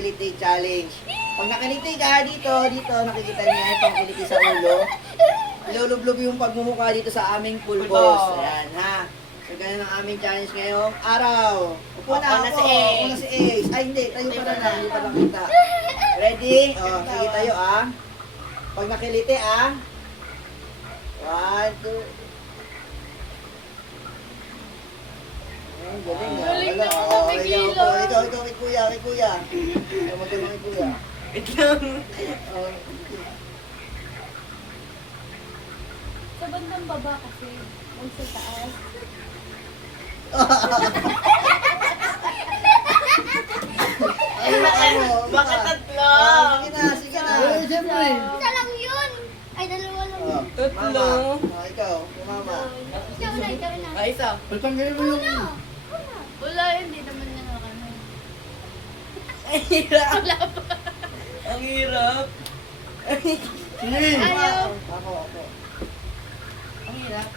kiliti challenge. Pag nakiliti ka dito, nakikita niya yung pangkiliti sa ulo. Ilulublob yung pagmumukha dito sa aming pulbos. Ayan, ha. So, ganyan ang aming challenge ngayong araw. Upo na, Ako na upo. si Ace. Upo na si Ace. Ay, hindi. Tayo pa na lang. Hindi pa lang kita. Ready? O, sige tayo, ah. Pag nakiliti, ah. 1, 2. Ay, galing, ah. Galing Wala, naman oh, napigilan. ikaw, kay kuya. Ikaw, magulong kay kuya. Wait lang. Oh. Sa bandang baba kasi. Huwag sa taas. Ay, ano? Bakit tatlo? Sige na. Siyempre. Isa lang yun. Ay, dalawa lang. Oh, Tatlo. Mama. Oh, ikaw, mama. Ikaw na, ikaw na. Ay, isa. Patanggalin mo yung... Wala, hindi naman yan ako. Ang hirap. Ang hirap. Sige. Ayaw. Ako. Ang hirap.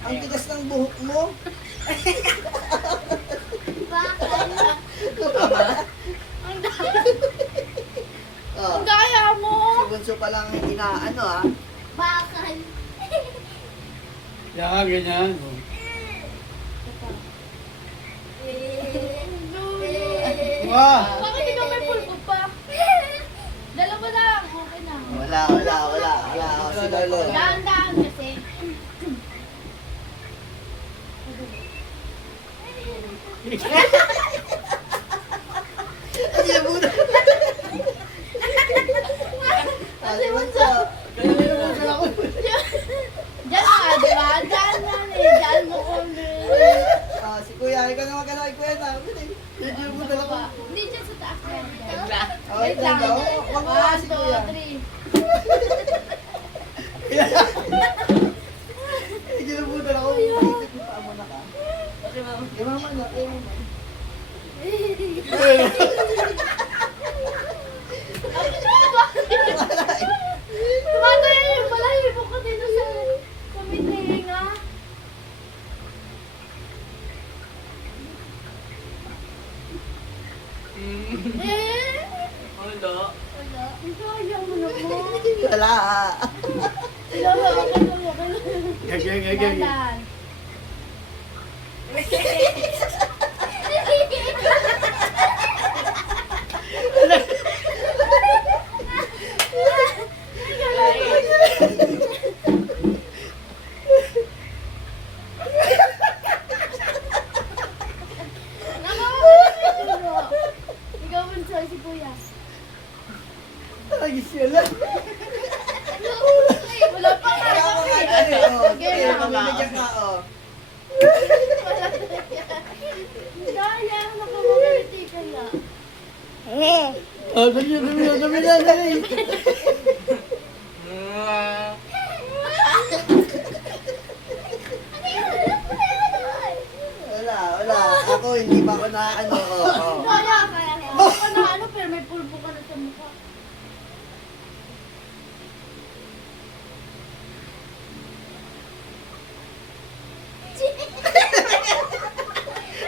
Ang tigas ng buhok mo. Bakal. Tama. Ang dami. Oh, Ang gaya mo. si Bunso pa lang inaano, ah. Bakal. Yan, ganyan. Wah! Bakit ikaw may pulpo pa? Dalawa lang. Okay na. Wala. Oh, si Lolo. Dahan-dahan kasi. Ay, nilabunan. Ah, si Bunso. Diyan nga, di ba? Diyan na eh. Diyan mo kami. Ah, si Kuya. Ikaw naman ka na kay Kuya na. Nilabunan ako. Hindi dyan sa taas yan. Bigla. Oh, Wait ito lang. daw. Wag mo nga 1, si 2, Kuya. 3. Nilabunan ako. Isip mo pa mo na ka. Okay, ma'am. Kay mama na. Kay mama. Tumataya yung balahibo ko dito sa may tenga. Eh! Wala. Wala. Ang kaya mo naman. Wala. Lolo, okay lang, okay lang. Gagay. Dahan. Ikaw bunso, si kuya. Lagi siya lang. Wala pa nga. Kaya ako nga dali, oh. Sige Sige, na. pamimigyan ka, oh. Wala na yan. Kaya, nakamamiliti kaya. Oh, dali na. Wala. Ako, hindi pa ako na, ano, oh. Kaya, hindi ka na ano, pero may pulpo ka na sa mukha.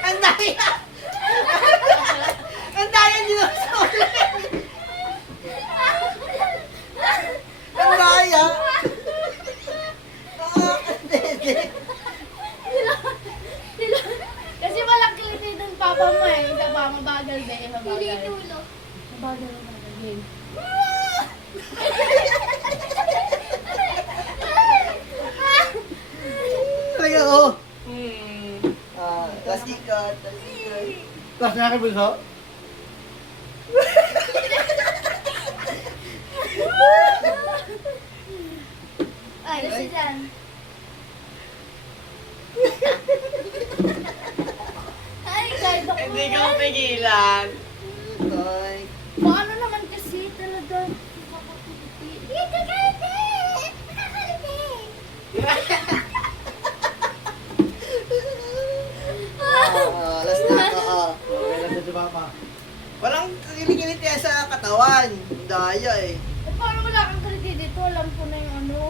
Ang daya! Ang daya dinosaur! Ang daya! Oo, hindi. Kasi walang kiliti ng papa mo eh. Hindi pa, mabagal ba eh, mabagal. Pilitulo. Mabagal. Game. Talaga, oh. Hmm. Plastikat. Tapos na kayo bunso? Ay, si Jan. Ay, kahit ako. Hindi ka mapigilan. Toy. Paano naman kasi talaga? Nakakapiti. Dito kalite! Nakakalite! Last na ako, oh. Okay lang sa mama. Walang kinikilit yan sa katawan. Ang daya, eh. Eh, paano wala kang kiliti dito? Alam ko na yung ano.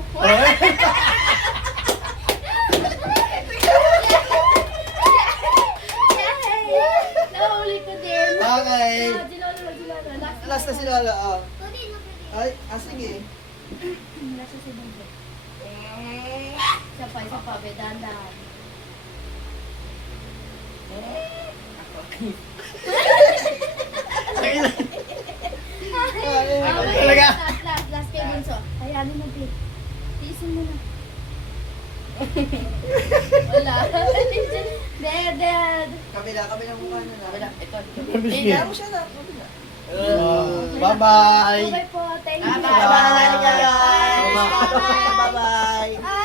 Nahuli ko din. Okay. Ah, Dilolo. Last na si Lolo, oh. Kunin mo, kunin. Ay, sige. Nasa si Bunso. Isa pa, be, dahan-dahan. Talaga? Last kay Bunso. Hayanin mo, be. Tiisin mo na. Wala. Dead. Kabila mukha na na. Ito. Kaya mo siya na. Kabila. Bye-bye. Bye po. Thank you. Bye-bye. Bye-bye. Bye. Bye-bye. Bye.